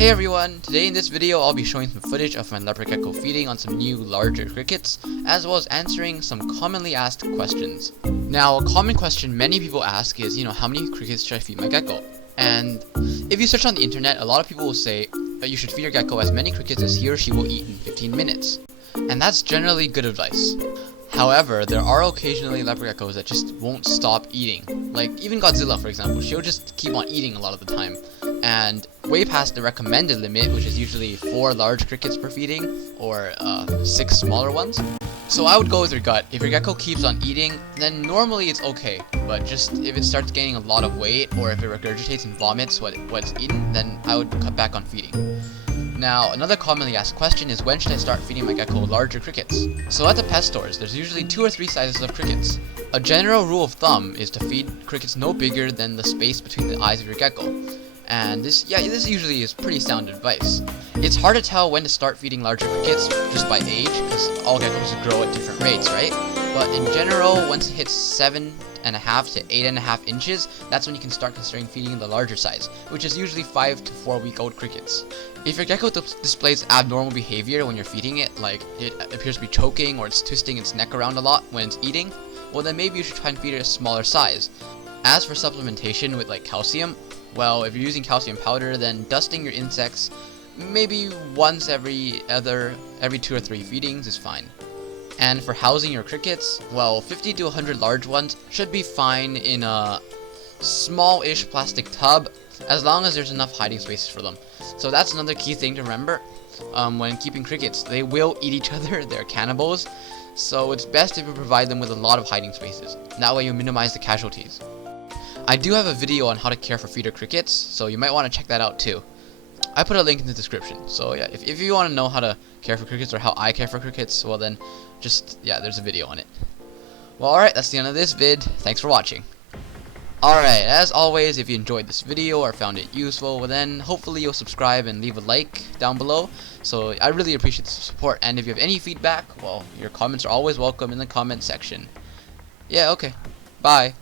Hey everyone, today in this video I'll be showing some footage of my leopard gecko feeding on some new larger crickets, as well as answering some commonly asked questions. Now, a common question many people ask is, how many crickets should I feed my gecko? And if you search on the internet, a lot of people will say that you should feed your gecko as many crickets as he or she will eat in 15 minutes. And that's generally good advice. However, there are occasionally leopard geckos that just won't stop eating. Like even Godzilla, for example, she'll just keep on eating a lot of the time. And way past the recommended limit, which is usually 4 large crickets per feeding, or 6 smaller ones. So I would go with your gut. If your gecko keeps on eating, then normally it's okay. But just if it starts gaining a lot of weight, or if it regurgitates and vomits what it's eaten, then I would cut back on feeding. Now, another commonly asked question is when should I start feeding my gecko larger crickets? So at the pet stores, there's usually 2 or 3 sizes of crickets. A general rule of thumb is to feed crickets no bigger than the space between the eyes of your gecko. And this usually is pretty sound advice. It's hard to tell when to start feeding larger crickets just by age, because all geckos grow at different rates, right? But in general, once it hits 7.5 to 8.5 inches, that's when you can start considering feeding the larger size, which is usually 5 to 4 week old crickets. If your gecko displays abnormal behavior when you're feeding it, like it appears to be choking or it's twisting its neck around a lot when it's eating, well then maybe you should try and feed it a smaller size. As for supplementation with like calcium, well, if you're using calcium powder, then dusting your insects maybe once every 2 or 3 feedings is fine. And for housing your crickets, well, 50 to 100 large ones should be fine in a small-ish plastic tub, as long as there's enough hiding spaces for them. So that's another key thing to remember when keeping crickets. They will eat each other, they're cannibals, so it's best if you provide them with a lot of hiding spaces. That way you minimize the casualties. I do have a video on how to care for feeder crickets, so you might want to check that out too. I put a link in the description, so yeah, if you want to know how to care for crickets or how I care for crickets, well then, there's a video on it. Well, alright, that's the end of this vid. Thanks for watching. Alright, as always, if you enjoyed this video or found it useful, well then, hopefully you'll subscribe and leave a like down below. So I really appreciate the support, and if you have any feedback, well, your comments are always welcome in the comment section. Yeah, okay. Bye.